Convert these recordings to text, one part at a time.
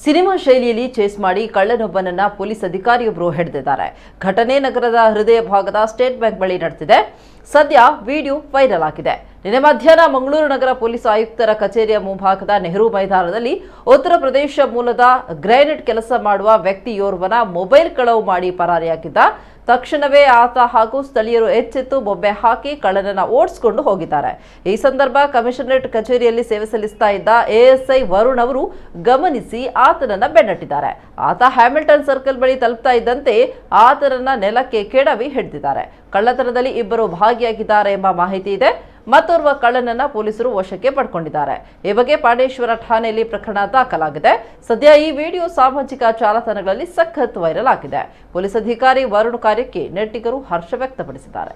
Cinema ಶೈಲಿಯಲ್ಲಿ chase ಮಾಡಿ ಕಳ್ಳನೊಬ್ಬನನ್ನ police ಅಧಿಕಾರಿಯೊಬ್ಬರು ಹಿಡಿದಿದ್ದಾರೆ. ಘಟನೆ ನಗರದ ಹೃದಯ ಭಾಗದ ಸ್ಟೇಟ್ ಬ್ಯಾಂಕ್ ಬಳಿ ನಡೆದಿದೆ. ಸದ್ಯ ವಿಡಿಯೋ ವೈರಲ್ ಆಗಿದೆ. ನಿನ್ನೆ ಮಧ್ಯಾಹ್ನ ಮಂಗಳೂರು ನಗರ ಪೊಲೀಸ್ ಆಯುಕ್ತರ ಕಚೇರಿಯ ಮುಂಭಾಗದ ನೆಹರು ಮೈದಾನದಲ್ಲಿ ಉತ್ತರ ಪ್ರದೇಶ ಮೂಲದ ಗ್ರೆನೇಡ್ ಕೆಲಸ ಮಾಡುವ ವ್ಯಕ್ತಿಯೋರ್ವನ ಮೊಬೈಲ್ ಕಳವು ಮಾಡಿ ಪರಾರಿಯಾಗಿದ್ದ. ತಕ್ಷಣವೇ ಆತ ಹಾಗೂ ಸ್ಥಳೀಯರು ಎಚ್ಚೆತ್ತು ಬೊಬ್ಬೆ ಹಾಕಿ ಕಳ್ಳನನ್ನ ಓಡಿಸಿಕೊಂಡು ಹೋಗಿದ್ದಾರೆ. ಈ ಸಂದರ್ಭ ಕಮಿಷನರೇಟ್ ಕಚೇರಿಯಲ್ಲಿ ಸೇವೆ ಸಲ್ಲಿಸ್ತಾ ಇದ್ದ ಎಎಸ್ಐ ವರುಣ್ ಅವರು ಗಮನಿಸಿ ಆತನನ್ನ ಬೆನ್ನಟ್ಟಿದ್ದಾರೆ. ಆತ ಹ್ಯಾಮಿಲ್ಟನ್ ಸರ್ಕಲ್ ಬಳಿ ತಲುಪ್ತಾ ಇದ್ದಂತೆ ಆತನನ್ನ ನೆಲಕ್ಕೆ ಕೆಡವಿ ಹಿಡಿದಿದ್ದಾರೆ. ಕಳ್ಳತನದಲ್ಲಿ ಇಬ್ಬರು ಭಾಗಿಯಾಗಿದ್ದಾರೆ ಎಂಬ ಮಾಹಿತಿ ಇದೆ. ಮತ್ತೋರ್ವ ಕಳ್ಳನನ್ನ ಪೊಲೀಸರು ವಶಕ್ಕೆ ಪಡ್ಕೊಂಡಿದ್ದಾರೆ. ಈ ಬಗ್ಗೆ ಪಾಂಡೇಶ್ವರ ಠಾಣೆಯಲ್ಲಿ ಪ್ರಕರಣ ದಾಖಲಾಗಿದೆ. ಸದ್ಯ ಈ ವಿಡಿಯೋ ಸಾಮಾಜಿಕ ಜಾಲತಾಣಗಳಲ್ಲಿ ಸಖತ್ ವೈರಲ್ ಆಗಿದೆ. ಪೊಲೀಸ್ ಅಧಿಕಾರಿ ವರುಣ್ ಕಾರ್ಯಕ್ಕೆ ನೆಟ್ಟಿಗರು ಹರ್ಷ ವ್ಯಕ್ತಪಡಿಸಿದ್ದಾರೆ.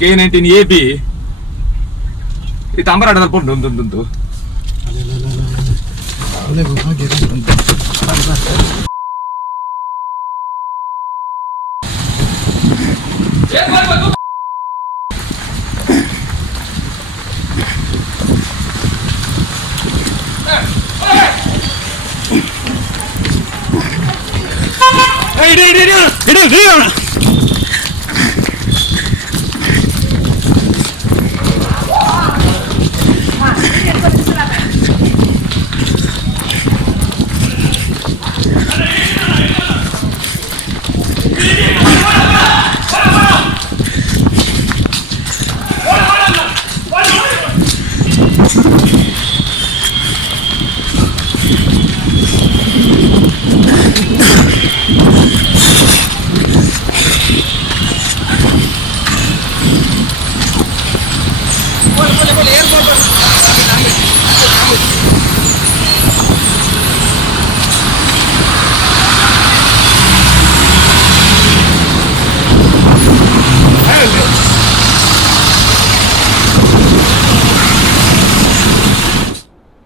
K19AB ಇದು ತಾಂಬರಾಡದಲ್ಲಿ ಪುಂಡು ಒಂದು